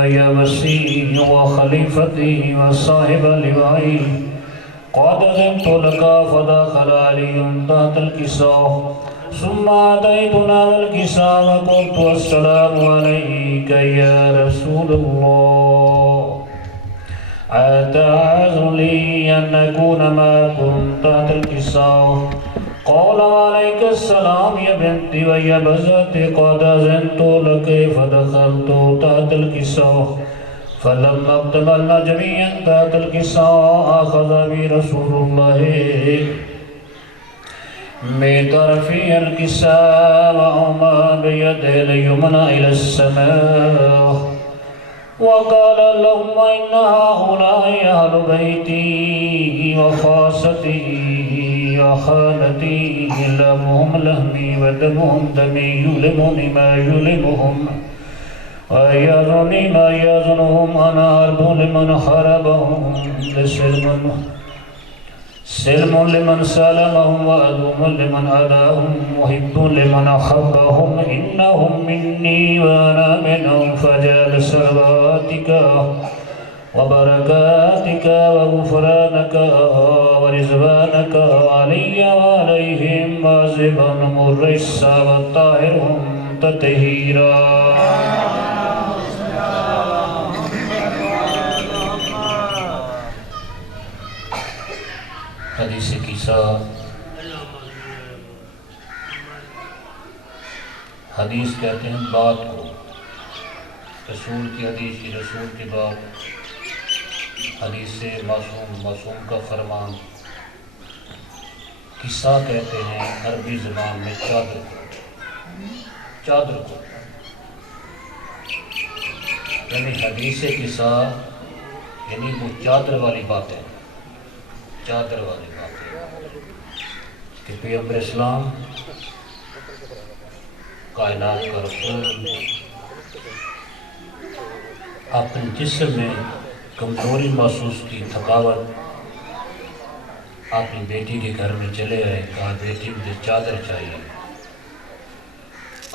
ويا وسيء وخليفتي وصاحب لوائي قد غمت لك فدخل علي تحت الكساء ثم أتيتنا والكساء وقلت السلام عليك يا رسول الله أتعذر لي أن أكون معكم تحت الكساء قال وعليك السلام يا بنتي ويا بزتي قد أذنت لك فدخلت تحت الكساء فلما اكتملنا جميعا تحت الكساء أخذ بي رسول الله من طرفي الكساء وأومى بيده اليمنى إلى السماء وقال اللهم إن هؤلاء أهل بيتي وخاصتي وخالتي لحمهم لحمي ودمهم دمي يؤلمني ما يؤلمهم ويظنني ما يظنهم أنا حرب لمن حاربهم سلم لمن سالمهم وعدو لمن عاداهم محب لمن أحبهم إنهم مني وأنا منهم فاجعل صلواتك وبركاتك وغفرانك ورضوانك علي وعليهم واذهبا الرجس وطهرهم تطهيرا. حدیث قصہ حدیث کہتے ہیں بات کو، رسول کی حدیث کی رسول کی بات، حدیث سے معصوم کا فرمان. قصہ کہتے ہیں عربی زبان میں چادر کو یعنی حدیث قصہ یعنی وہ چادر والی باتیں کہ پیغمبر اسلام کائنات کا رسول اپنے جسم میں کمزوری محسوس کی، تھکاوٹ، اپنی بیٹی کے گھر میں چلے آئے، کہا بیٹی مجھے چادر چاہیے.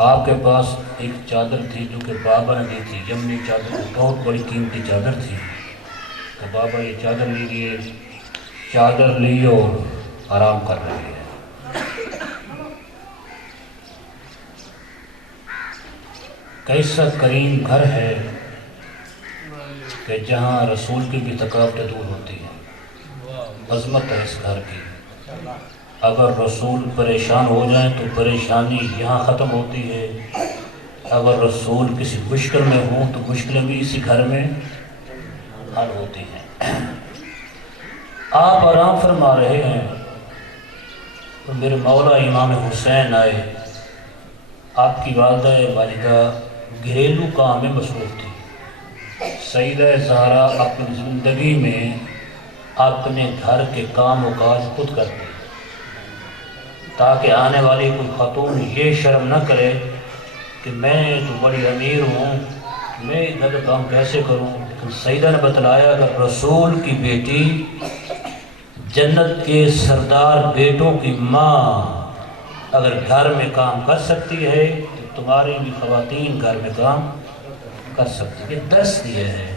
آپ کے پاس ایک چادر تھی جو کہ بابا نے دی تھی، یمنی چادر، بہت بڑی قیمتی چادر تھی. تو بابا یہ چادر لیجیے، چادر لی اور آرام کر رہے ہیں. کیسا کریم گھر ہے کہ جہاں رسول کی بھی تھکاوٹیں دور ہوتی ہیں. عظمت ہے اس گھر کی. اگر رسول پریشان ہو جائیں تو پریشانی یہاں ختم ہوتی ہے، اگر رسول کسی مشکل میں ہوں تو مشکلیں بھی اسی گھر میں حل ہوتی ہیں. آپ آرام فرما رہے ہیں تو میرے مولا امام حسین آئے. آپ کی والدہ گھریلو کام میں مصروف تھی. سیدہ زہرا اپنی زندگی میں اپنے گھر کے کام و کاج خود کرتی تاکہ آنے والی کوئی خاتون یہ شرم نہ کرے کہ میں تو بڑی امیر ہوں، میں گھر کا کام کیسے کروں. لیکن سیدہ نے بتلایا کہ رسول کی بیٹی، جنت کے سردار بیٹوں کی ماں اگر گھر میں کام کر سکتی ہے تو تمہاری بھی خواتین گھر میں کام کر سکتی ہے. یہ درس دیا ہے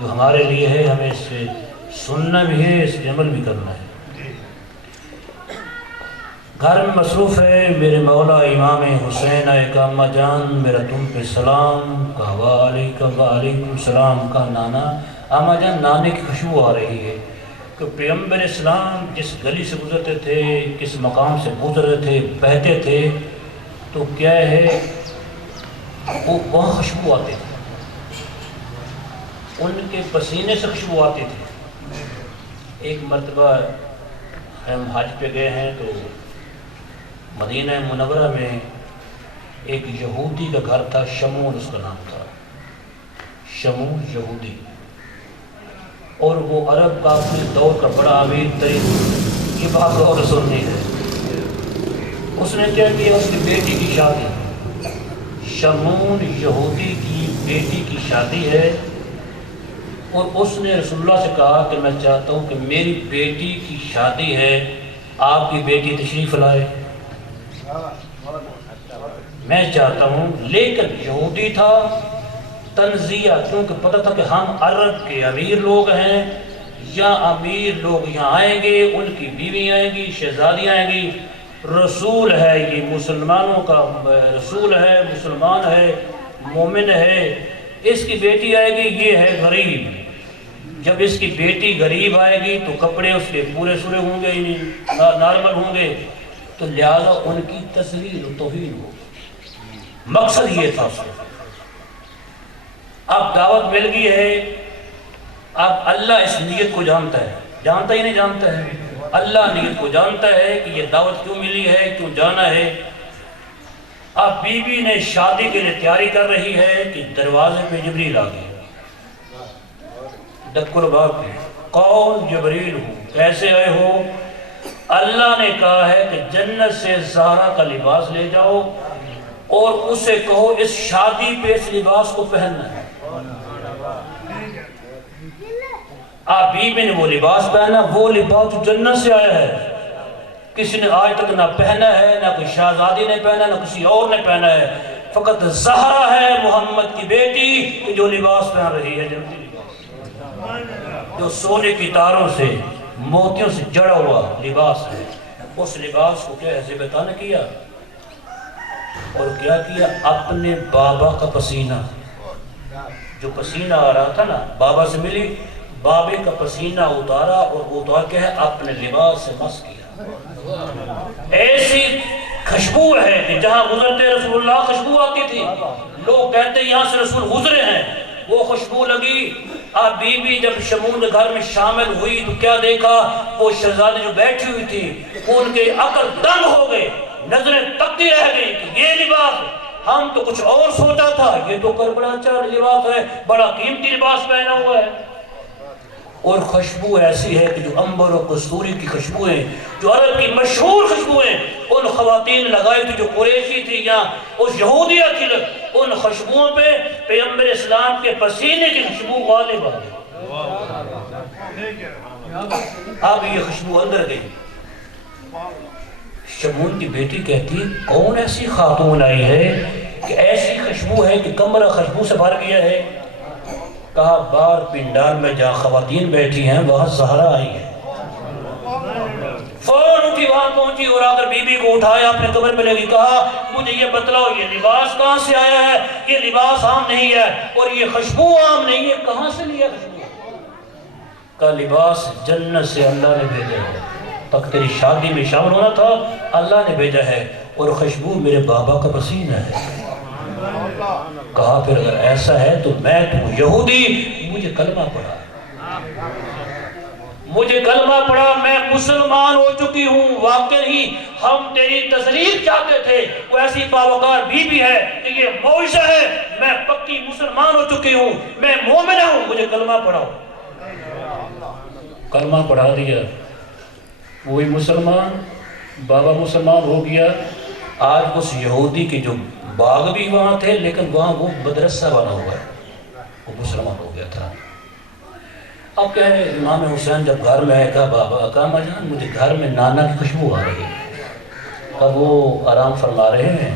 جو ہمارے لیے ہے، ہمیں اس سے سننا بھی ہے، اس پہ عمل بھی کرنا ہے. گھر میں مصروف ہے. میرے مولا امام حسین آئے کہ اماں جان میرا تم پہ سلام. کہا وعلیکم السلام. کہا نانا. اماں جان نانے کی خوشبو آ رہی ہے کہ پیغمبر اسلام جس گلی سے گزرتے تھے، کس مقام سے گزرتے تھے، بہتے تھے تو کیا ہے وہ وہاں خوشبو آتے تھے، ان کے پسینے سے خوشبو آتی تھی. ایک مرتبہ ہم حج پہ گئے ہیں تو مدینہ منورہ میں ایک یہودی کا گھر تھا، شمون اس کا نام تھا، شمون یہودی، اور وہ عرب کا اپنے دور کا بڑا امیر ترین، یہ بات اور سننی ہے. اس نے کیا کیا، اس کی بیٹی کی شادی، شمون یہودی کی بیٹی کی شادی ہے، اور اس نے رسول اللہ سے کہا کہ میں چاہتا ہوں کہ میری بیٹی کی شادی ہے، آپ کی بیٹی تشریف لائے، میں چاہتا ہوں. لیکن یہودی تھا تنزیہ، کیونکہ پتہ تھا کہ ہم عرب کے امیر لوگ ہیں، یا امیر لوگ یہاں آئیں گے، ان کی بیوی آئیں گی، شہزادیاں آئیں گی، رسول ہے، یہ مسلمانوں کا رسول ہے، مسلمان ہے، مومن ہے، اس کی بیٹی آئے گی، یہ ہے غریب، جب اس کی بیٹی غریب آئے گی تو کپڑے اس کے پورے سورے ہوں گے ہی نہیں، نارمل ہوں گے، تو لہذا ان کی تذلیل و توہین ہو، مقصد یہ تھا۔ اب دعوت مل گئی ہے، اب اللہ اس نیت کو جانتا ہے، جانتا ہی نہیں جانتا ہے، اللہ نیت کو جانتا ہے کہ یہ دعوت کیوں ملی ہے، کیوں جانا ہے۔ اب بی بی نے شادی کے لیے تیاری کر رہی ہے کہ دروازے پہ جبریل آ گئے، ڈک الباب پہ، کون؟ جبریل ہوں، کیسے آئے ہو؟ اللہ نے کہا ہے کہ جنت سے زہرا کا لباس لے جاؤ اور اسے کہو اس شادی پہ اس لباس کو پہننا ہے۔ آپ بیوی نے وہ لباس پہنا، وہ لباس جو جنت سے آیا ہے، کسی نے آج تک نہ پہنا ہے، نہ کوئی شہزادی نے پہنا، نہ کسی اور نے پہنا ہے، فقط زہرا ہے محمد کی بیٹی جو لباس پہن رہی ہے، جنتی لباس، جو سونے کی تاروں سے موتیوں سے جڑا ہوا لباس ہے۔ اس لباس کو کیا ہے بتا نے کیا، اور کیا کیا؟ اپنے بابا کا پسینہ، جو پسینہ آ رہا تھا نا، بابا سے ملی، بابے کا پسینہ اتارا اور اتار کے اپنے لباس سے مس کیا۔ ایسی خوشبو ہے کہ جہاں گزرتے رسول اللہ خوشبو آتی تھی، لوگ کہتے ہیں یہاں سے رسول گزرے ہیں، وہ خوشبو لگی۔ اب بی بی جب شمون کے گھر میں شامل ہوئی تو کیا دیکھا؟ وہ شہزادی جو بیٹھی ہوئی تھی، ان کے عقل دنگ ہو گئے، نظریں تکتی رہ گئی کہ یہ لباس، ہم تو کچھ اور سوچا تھا، یہ تو بڑا اچھا لباس ہے، بڑا قیمتی لباس پہنا ہوا ہے۔ اور خوشبو ایسی ہے کہ جو عنبر و کستوری کی خوشبوئیں، جو عرب کی مشہور خوشبوئیں ان خواتین لگائی تھی جو قریشی تھی یا اس یہودیہ تھی، ان خوشبوؤں پہ پیغمبر اسلام کے پسینے کی خوشبو غالب آ گئی۔ اب یہ خوشبو اندر گئی۔ شمون کی بیٹی کہتی کون ایسی خاتون آئی ہے کہ ایسی خوشبو ہے کہ کمرہ خوشبو سے بھر گیا ہے؟ کہا بار پنڈال میں جہاں خواتین بیٹھی ہیں وہاں زہرا آئی ہے۔ فوراً اٹھی وہاں پہنچی اور آگر بی بی کو اٹھایا، اپنے قبر پہ لگی، کہا مجھے یہ بتلاؤ یہ لباس کہاں سے آیا ہے؟ یہ لباس عام نہیں ہے اور یہ خوشبو عام نہیں ہے، کہاں سے لیا خوشبو؟ کہا لباس جنت سے اللہ نے بھیجا ہے، تک تیری شادی میں شامل ہونا تھا، اللہ نے بھیجا ہے، اور خوشبو میرے بابا کا پسینہ ہے۔ کہا پھر اگر ایسا ہے تو میں تو یہودی، مجھے کلمہ پڑھا، مجھے کلمہ پڑھا، میں مسلمان ہو چکی ہوں۔ واقعی ہم تیری تذلیل چاہتے تھے، وہ ایسی باوقار بیوی ہے کہ یہ معجزہ ہے، میں پکی مسلمان ہو چکی ہوں، میں مومنہ ہوں، مجھے کلمہ پڑھاؤ۔ کلمہ پڑھا دیا، وہی مسلمان، بابا مسلمان ہو گیا۔ آج اس یہودی کی جو باغ بھی وہاں تھے لیکن وہاں وہ مدرسہ بنا ہوا ہے، وہ مسلمان ہو گیا تھا۔ اب کہہ رہے امام حسین جب گھر میں آئے، کہا بابا اقامہ جان مجھے گھر میں نانا کی خوشبو آ رہی ہے۔ اب وہ آرام فرما رہے ہیں،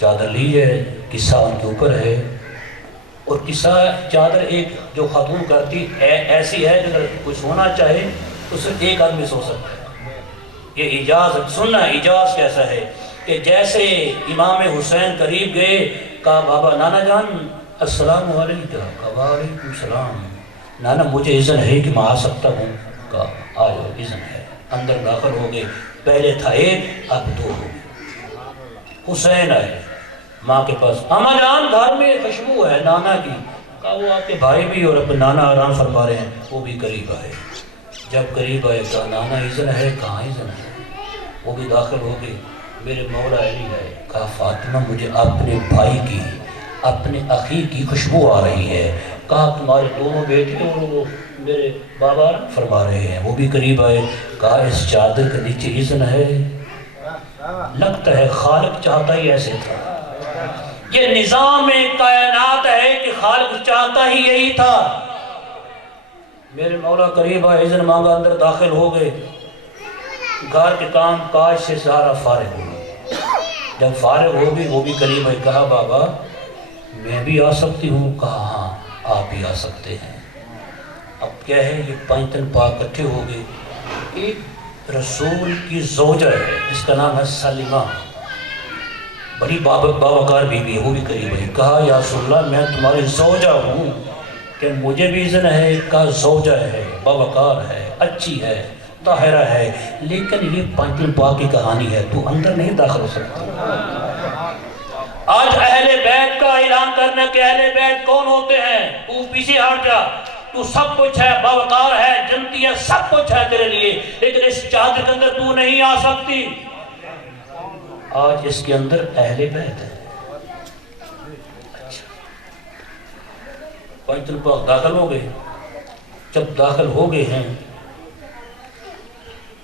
چادر لی ہے، قصہ ان کے اوپر ہے، اور قصہ چادر ایک جو خاتون کرتی ایسی ہے کہ اگر کوئی سونا چاہے تو صرف ایک آدمی سو سکتا ہے۔ یہ اجازت سننا، اجاز کیسا ہے کہ جیسے امام حسین قریب گئے، کہا بابا نانا جان السلام علیکم، کہا وعلیکم السلام، نانا مجھے اذن ہے کہ میں آ سکتا ہوں؟ کہا آؤ اذن ہے۔ اندر داخل ہو گئے، پہلے تھا ایک اب دو ہو گئے۔ حسین آئے ماں کے پاس، اماں جان گھر میں خوشبو ہے نانا کی۔ کہا وہ آپ کے بھائی بھی اور اپنے نانا آرام فرما رہے ہیں، وہ بھی قریب آئے۔ جب قریب آئے کہا نانا اذن ہے؟ کہاں اذن ہے؟ وہ بھی داخل ہو گئے۔ میرے مولا علی ہے، کہا فاطمہ مجھے اپنے بھائی کی، اپنے اخی کی خوشبو آ رہی ہے۔ کہا تمہارے دونوں بیٹے اور وہ میرے بابا فرما رہے ہیں، وہ بھی قریب آئے۔ کہا اس چادر کے نیچے اذن ہے؟ لگتا ہے خالق چاہتا ہی ایسے تھا، یہ نظام کائنات ہے کہ خالق چاہتا ہی یہی تھا۔ میرے مولا قریب آئے، اذن مانگا، اندر داخل ہو گئے۔ گھر کے کام کاج سے سارا فارغ ہو گیا۔ جب فارغ ہو گئی وہ بھی قریب آئے، کہا بابا میں بھی آ سکتی ہوں؟ کہا ہاں آپ بھی آ سکتے ہیں۔ اب کیا ہے، یہ 5 دن پاک اکٹھے ہو گئے۔ ایک رسول کی زوجہ ہے جس کا نام ہے سلیمہ، بڑی باوقار بیوی ہے، وہ بھی قریب ہے۔ کہا یا رسول اللہ میں تمہاری زوجہ ہوں، کہ مجھے بھی اذن ہے؟ کہا زوجہ ہے، باوقار ہے، اچھی ہے، طاہرہ ہے، لیکن یہ 5 دن پاک کی کہانی ہے، تو اندر نہیں داخل ہو سکتا۔ آج اہل بیت کا اعلان کرنا کہ اہل بیت کون ہوتے ہیں، تو پیچھے ہٹ جا، تو سب کچھ ہے، باوقار ہے، جنتی ہے، سب کچھ ہے تیرے لیے، لیکن اس چادر کے اندر تو نہیں آ سکتی۔ آج اس کے اندر اہل بیت ہے۔ اچھا 5 دن پاک داخل ہو گئے۔ جب داخل ہو گئے ہیں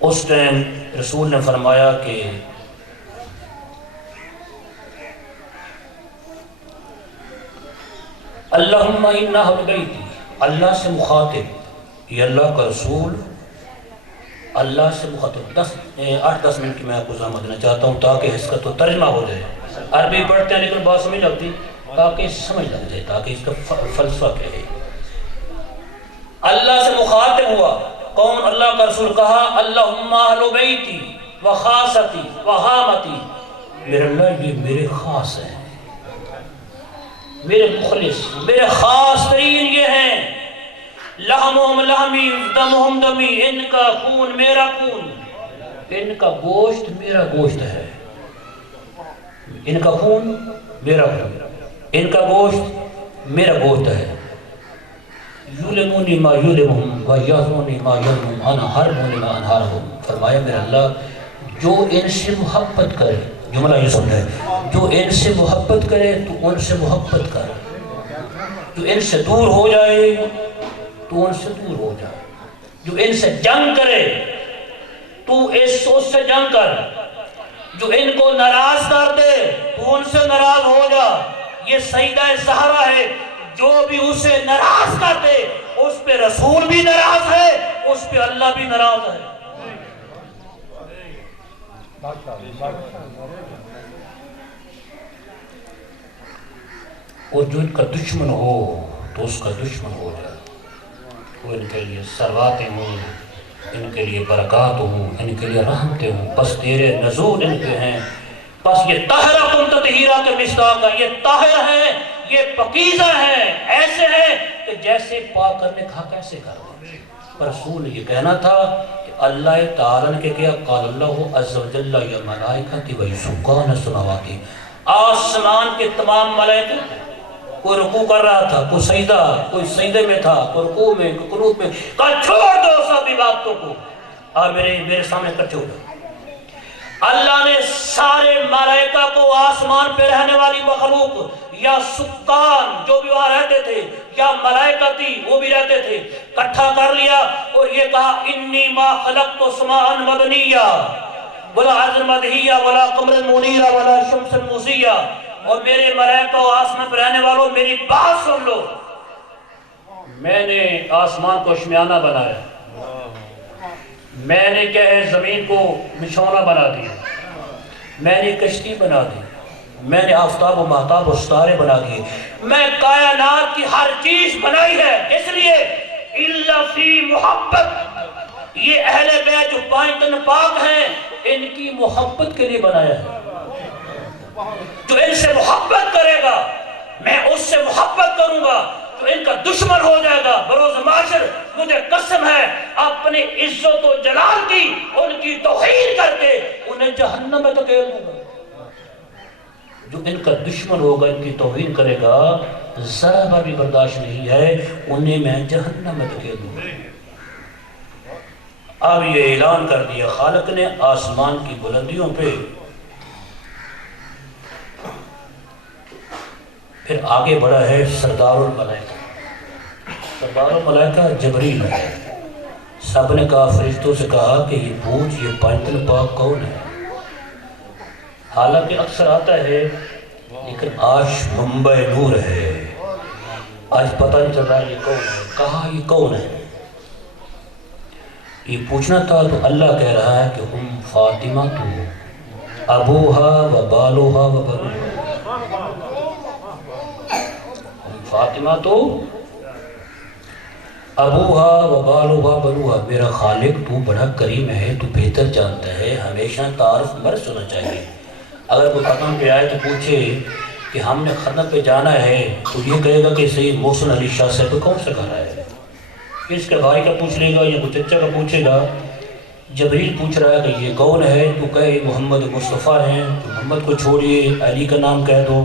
اس ٹائم رسول نے فرمایا کہ اللہم انا اہل بیتی، اللہ سے مخاطب، یہ اللہ کا رسول اللہ سے مخاطب۔ 8-10 منٹ کی میں آپ کو زحمت دینا چاہتا ہوں تاکہ اس کا تو ترجمہ ہو جائے۔ عربی پڑھتے ہیں لیکن بات سمجھ آتی، تاکہ سمجھ لگ جائے، تاکہ اس کا فلسفہ کیا ہے۔ اللہ سے مخاطب ہوا کون؟ اللہ کا رسول۔ کہا اللہم اہل بیتی و خاصتی و حامتی، میرے اللہ یہ میرے خاص ہیں، میرے مخلص، میرے خاص ترین یہ ہیں۔ لحمہم لحمی دمہم دمی، ان کا خون میرا خون، ان کا گوشت میرا گوشت ہے، ان کا خون میرا خون، ان کا گوشت میرا گوشت ہے۔ یُلِمُونِ مَا یُلِمُهُمْ وَیَحْرُونِ مَا یَحْرُونِ اَنَا حَرْبُونِ مَا اَنْحَارُهُمْ۔ فرمایا میرا اللہ جو ان سے محبت کرے، جملہ یہ سمجھے، جو ان سے محبت کرے تو ان سے محبت کر، جو ان سے دور ہو جائے تو ان سے دور ہو جائے، جو ان سے جنگ کرے تو اس سے جنگ کر، جو ان کو ناراض کر دے تو ان سے ناراض ہو جا۔ یہ سیدہ زہرا ہے، جو بھی اسے ناراض کر دے اس پہ رسول بھی ناراض ہے، اس پہ اللہ بھی ناراض ہے۔ اور جو ان کا دشمن ہو تو اس کا دشمن ہو جائے، وہ ان کے لیے ثرواتیں ہوں، ان کے لیے برکات ہوں، ان کے لیے رحمتیں ہوں، بس تیرے نزول ان پہ ہیں۔ بس یہ طاہرہ کن تطہیرہ کے مصداق ہے، یہ طاہر ہیں، یہ پاکیزہ ہیں، ایسے ہیں کہ جیسے پاک کرنے کھا کیسے کرو۔ رسول نے یہ کہنا تھا کہ اللہ تعالیٰ نے کیا قال اللہ عز و جل یا ملائکتی و سکان السماواتی، آسمان کے تمام ملائکہ، کوئی رکوع کر رہا تھا، کوئی سجدہ، کوئی سجدے میں تھا، کوئی رکوع میں، کوئی قنوت میں، کہا چھوڑ دو سب عبادتوں کو اور میرے سامنے اکٹھے ہو جاؤ۔ اللہ نے سارے ملائکہ کو، آسمان پہ رہنے والی مخلوق یا سکان جو بھی وہاں رہتے تھے یا ملائکتی وہ بھی رہتے تھے، اکٹھا کر لیا اور یہ کہا انی ما خلقت سماء مبنیہ ولا عرض مدہیہ ولا قمر منیرہ ولا شمس مضیہ۔ اور میرے ملائکہ و آسمان پر رہنے والوں میری بات سن لو، میں نے آسمان کو شمیانہ بنایا، میں نے کیا ہے زمین کو بچھونا بنا دیا، میں نے کشتی بنا دی، میں نے آفتاب و مہتاب و ستارے بنا دیے، میں کائنات کی ہر چیز بنائی ہے۔ اس لیے الا فی محبت، یہ اہل بیت جو 5 دن پاک ہیں ان کی محبت کے لیے بنایا ہے۔ جو ان سے محبت کرے گا میں اس سے محبت کروں گا، جو ان کا دشمن ہو جائے گا بروز معاشر مجھے قسم ہے اپنی عزت و جلال کی ان کی توہین کر کے انہیں جہنم میں دھکیل دوں گا۔ جو ان کا دشمن ہوگا، ان کی توہین کرے گا، ذرا بھر بھی برداشت نہیں ہے، انہیں میں جہنم میں دھکیل دوں گا۔ اب یہ اعلان کر دیا خالق نے آسمان کی بلندیوں پہ۔ پھر آگے بڑھا ہے سردار الملائکہ۔ سردار الملائکہ جبریل ہے۔ سب نے کہا، فرشتوں سے کہا کہ یہ پوچھ یہ 5 دن پاک کون ہے؟ حالانکہ اکثر آتا ہے لیکن آج منبع نور ہے، آج پتہ نہیں چل رہا یہ کون ہے۔ کہا یہ کون ہے؟ یہ پوچھنا تھا تو اللہ کہہ رہا ہے کہ ہم فاطمہ تو ابوہا و بالوہا و بنوہا، فاطمہ تو ابوہا و بالوہا بنوہا، میرا خالق تو بڑا کریم ہے، تو بہتر جانتا ہے، ہمیشہ تعارف مرض ہونا چاہیے۔ اگر کوئی ختم پہ آئے تو پوچھے کہ ہم نے ختم پہ جانا ہے، تو یہ کہے گا کہ سید محسن علی شاہ صاحب کو کون سا گھر ہے؟ اس کے بھائی کا پوچھ لے گا یا کوئی چچا کا پوچھے گا۔ جبریل پوچھ رہا ہے کہ یہ کون ہے، تو کہے محمد مصطفیٰ ہیں، تو محمد کو چھوڑیے، علی کا نام کہہ دو،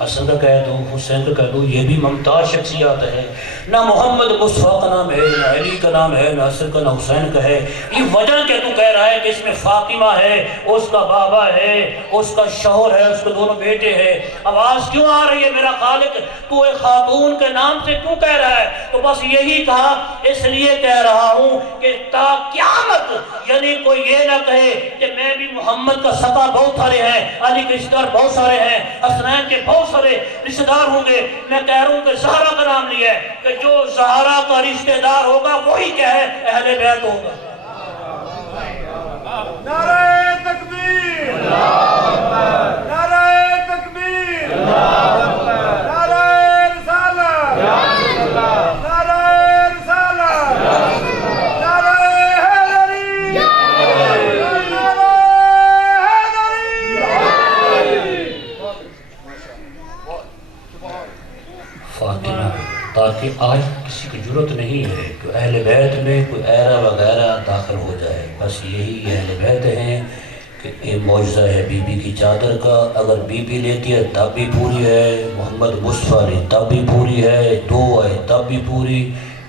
حسن کا کہہ دو، حسین کا کہہ دو، یہ بھی ممتاز شخصیات ہے۔ نہ محمد مصطفیٰ کا نام ہے، نہ علی کا نام ہے، نہ حسن کا، نہ حسین کا ہے۔ یہ وجہ کہ تو کہہ رہا ہے کہ اس میں فاطمہ ہے، اس کا بابا ہے، اس کا شوہر ہے، اس کے دونوں بیٹے ہیں، آواز کیوں آ رہی ہے میرا خالق تو ایک خاتون کے نام سے کیوں کہہ رہا ہے؟ تو بس یہی کہا، اس لیے کہہ رہا ہوں کہ تا قیامت یعنی کوئی یہ نہ کہے کہ میں بھی محمد کا سگا بہت سارے ہیں، علی کے رشتہ دار بہت سارے ہیں، حسنین کے بہت سارے رشتہ دار ہوں گے، میں کہہ رہا ہوں کہ زہرا کا نام لیا ہے کہ جو زہرا کا رشتہ دار ہوگا وہی کیا ہے اہل بیت ہوگا۔ نعرہ تکبیر، نعرہ تکبیر، نعرہ رسالت، نعرہ رسالت، نعرہ حیدری، نعرہ حیدری۔ فاطمہ، تاکہ آج کسی کی ضرورت نہیں ہے کہ اہل بیت میں کوئی ایرا وغیرہ داخل ہو جائے، بس یہی اہل بیت ہیں کہ یہ معجزہ ہے بی بی کی چادر کا، اگر بی بی لیتی ہے تب بھی پوری ہے، محمد مصطفیٰ نے تب بھی پوری ہے، دو ہے تب بھی پوری،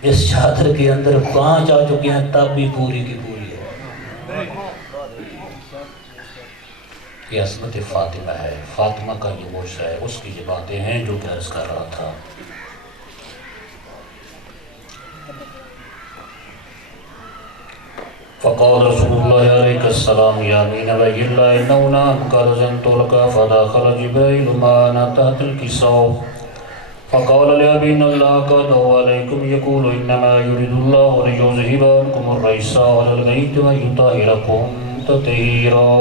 اس چادر کے اندر 5 آ چکے ہیں تب بھی پوری کی پوری ہے۔ یہ عظمت فاطمہ ہے، فاطمہ کا یہ معجزہ ہے، اس کی یہ باتیں ہیں جو کہ عرض کر رہا تھا۔ فقال رسول اللہ علیہ السلام یا امین نبی اللہ انہونا قد زنت لك فداخل جبریل معنا تحت الكساء فقال لأبین اللہ قد هو علیکم یقول انما یرید اللہ لیذہب عنکم الرجس اہل البیت ویطہرکم تطہیرا۔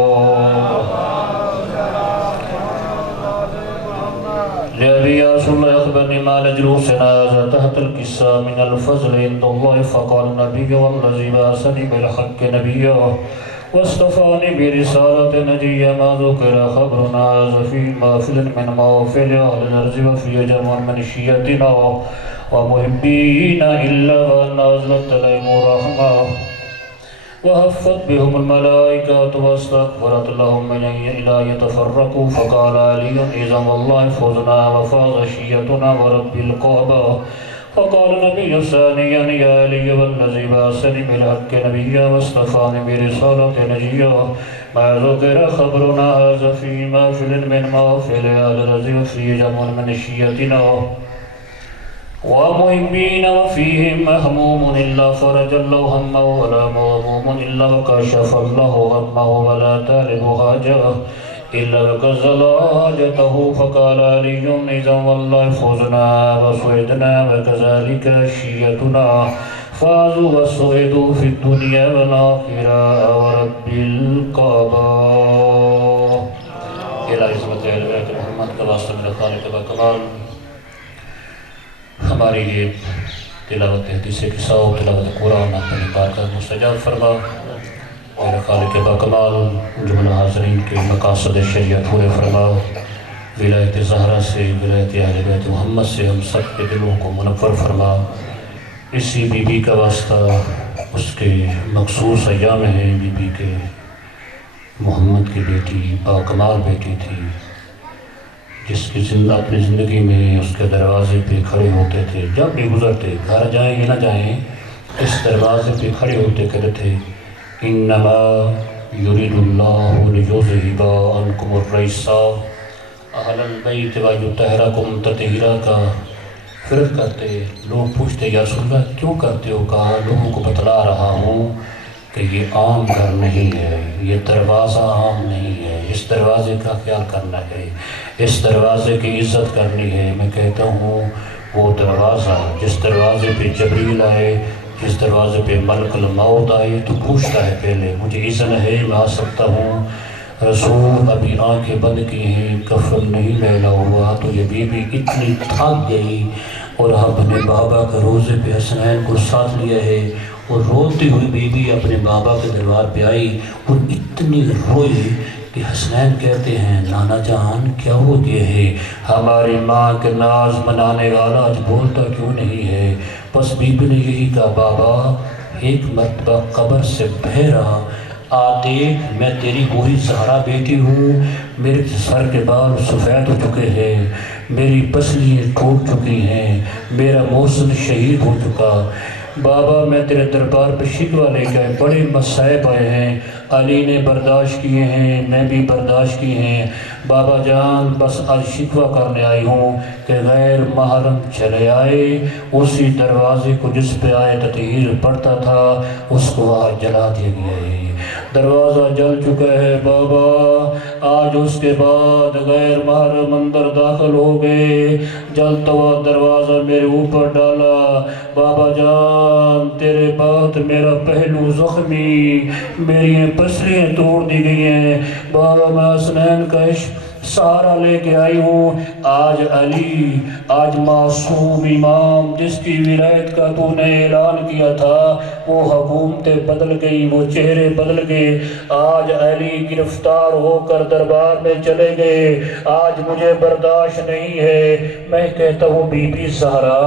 لأبي يا رسول الله أخبرني ما لجلوسنا هذا تحت الكساء من الفضل عند الله فقال النبي والذي بعثني بالحق نبيا واصطفاني برسالة نجيا ما ذكر خبرنا هذا في مافل من مافل أهل الأرض وفي جمع من شيعتنا ومحبين إلا وأن أزلت عليهم الرحمة وحفت بهم الملائكة واستغفرت لهم من إلا يتفرقوا فقال علي إذا والله فوزنا وفاز شيعتنا ورب الكعبة فقال النبي ثانيا يا علي والذي بعثني بالحق نبيا واصطفاني برسالة نجيا ما ذكر خبرنا هذا في مافل من مافل أهل الأرض وفي جمع من شيعتنا ومحبين وفيهم مهموم إلا فرج الله همه ولا مهموم إلا وكشف الله غمه ولا طالب حاجة إلا وكزل حاجته فقال علي إذا والله فوزنا وسعدنا وكذلك شيعتنا فازوا وسعدوا في الدنيا والآخرة ورب الكعبة۔ إلى عظمت اہل بیت محمد کا واسطہ میرا خالق بکمال ہماری یہ تلاوت حدیث قصہ و تلاوت قرآن اپنی بارگاہ مستجاب فرما، میرے خالق باکمال جملہ حاضرین کے مقاصد شریعت پورے فرما، ولایت زہرا سے ولایت اہل بیت محمد سے ہم سب کے دلوں کو منور فرما۔ اسی بی بی کا واسطہ اس کے مخصوص ایام ہیں، بی بی کے محمد کی بیٹی باکمال بیٹی تھی جس کی اپنی زندگی میں اس کے دروازے پہ کھڑے ہوتے تھے، جب بھی گزرتے گھر جائیں یا نہ جائیں اس دروازے پہ کھڑے ہوتے کہتے تھے انما یرید اللہ لیذہب عنکم الرجس اہل البیت ویطہرکم تطہیرا کا فرض کرتے۔ لوگ پوچھتے یا رسول اللہ کیوں کرتے ہو؟ کہا لوگوں کو بتلا رہا ہوں کہ یہ عام گھر نہیں ہے، یہ دروازہ عام نہیں ہے، اس دروازے کا خیال کرنا ہے، اس دروازے کی عزت کرنی ہے۔ میں کہتا ہوں وہ دروازہ جس دروازے پہ جبریل آئے، جس دروازے پہ ملک الموت آئے تو پوچھتا ہے پہلے مجھے اذن ہے میں آ سکتا ہوں؟ رسول ابھی آنکھیں بند کی ہیں، کفن نہیں میلا ہوا تو یہ بی بی اتنی تھک گئی اور اپنے بابا کے روزے پہ حسنین کو ساتھ لیا ہے، اور روتی ہوئی بی بی اپنے بابا کے دربار پہ آئی اور اتنی روئی کہ حسنین کہتے ہیں نانا جان کیا ہو گیا ہے؟ ہماری ماں کے ناز منانے والا آج بولتا کیوں نہیں ہے؟ بس بی بی نے یہی کہا بابا ایک مرتبہ قبر سے بہرا آ دیکھ، میں تیری وہی زہرا بیٹی ہوں، میرے سر کے بال سفید ہو چکے ہیں، میری پسلیاں ٹوٹ چکی ہیں، میرا محسن شہید ہو چکا۔ بابا میں تیرے دربار پہ شکوہ لے کے بڑے مصائب آئے ہیں، علی نے برداشت کیے ہیں، میں بھی برداشت کی ہیں، بابا جان بس آج شکوہ کرنے آئی ہوں کہ غیر محرم چلے آئے، اسی دروازے کو جس پہ آیت تطہیر پڑھتا تھا اس کو آج جلا دیا گیا ہے، دروازہ جل چکا ہے بابا، آج اس کے بعد غیر محرم اندر داخل ہو گئے، جلتا ہوا دروازہ میرے اوپر ڈالا، بابا جان تیرے بعد میرا پہلو زخمی، میری پسلیاں توڑ دی گئی ہیں، بابا میں حسنین کا عشق سہارا لے کے آئی ہوں، آج علی، آج معصوم امام جس کی ولایت کا تو نے اعلان کیا تھا وہ حکومتیں بدل گئی، وہ چہرے بدل گئے، آج علی گرفتار ہو کر دربار میں چلے گئے، آج مجھے برداشت نہیں ہے، میں کہتا ہوں بی بی زہرا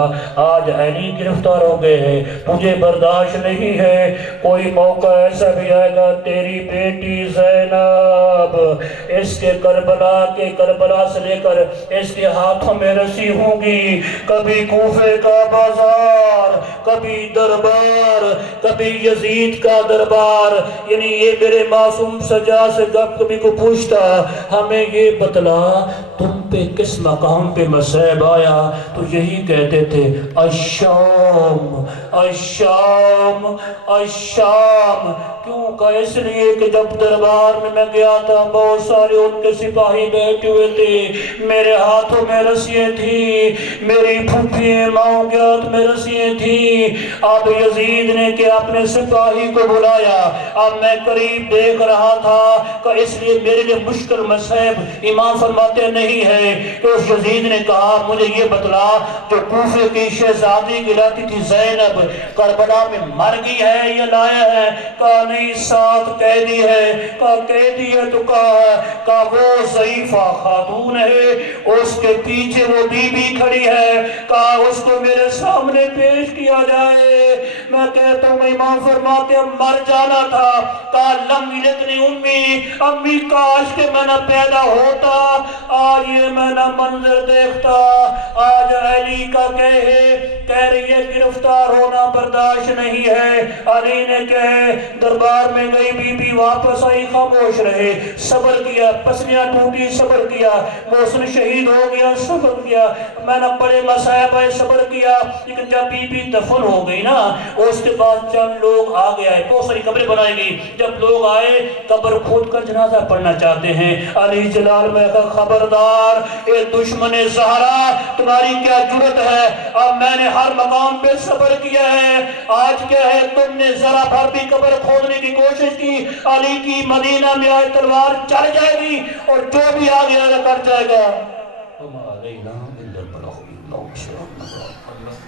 آج علی گرفتار ہو گئے ہیں، مجھے برداشت نہیں ہے، کوئی موقع ایسا بھی آئے گا تیری بیٹی زینب اس کے کربلا سے لے کر اس کے ہاتھوں میں رسی ہوں گی، کبھی کوفے کا بازار، کبھی دربار، کبھی یزید کا دربار، یعنی یہ میرے معصوم سجا سے جب کبھی کو پوچھتا ہمیں یہ بتلا تم پہ کس مقام پہ مصائب آیا، تو یہی کہتے تھے الشام الشام الشام، کیوں کہ اس لیے کہ جب دربار میں گیا تھا بہت سارے ان کے سپاہی بیٹھے ہوئے تھے، میرے ہاتھوں میں رسیاں تھیں، میری پھوپھی ماؤں میں رسیاں تھیں، اب یزید نے کہ اپنے سپاہی کو بلایا، اب میں قریب دیکھ رہا تھا کہ اس لیے میرے لیے مشکل مصائب امام فرماتے نہیں ہے کہ اس یزید نے کہا مجھے یہ بتلا جو کوفے کی شہزادی کہلاتی تھی زینب کربلا میں مر گئی ہے یا لایا ہے؟ کہا نہیں ساتھ قیدی ہے، کہا قیدی ہے تو کہا وہ ضعیفہ خاتون ہے، اس کے پیچھے وہ بی بی کھڑی ہے، کہا اس کو میرے سامنے پیش کیا جائے، میں کہتا ہوں امام فرماتے ہیں مر جانا تھا، کہا لم یلدنی امی کاش کہ میں نہ پیدا ہوتا، آج یہ میں نہ منظر دیکھتا، آج علی کا کہہ رہی ہے گرفتار ہونا برداشت نہیں ہے، علی نے کہے دربار میں گئی بی بی واپس آئی خاموش رہے، صبر کیا، پسلیاں ٹوٹی صبر کیا، محسن شہید ہو گیا صبر کیا، میں نے بڑے مصائب آئے صبر کیا، لیکن جب بی بی دفن ہو گئی نا اس کے بعد چند لوگ آگے آئے، بہت ساری قبریں بنائی گئی، جب لوگ آئے قبر کھود کر جنازہ پڑھنا چاہتے ہیں، علی جلال میں کہا خبردار اے دشمن زہرا تمہاری کیا جرت ہے، اب میں نے ہر مقام پہ صبر کیا ہے، آج کیا ہے تم نے ذرا بھر بھی قبر کھودنے کی کوشش کی، علی کی مدینہ میں آئے تلوار چل جائے گی اور جو بھی آگے آگے کر جائے گا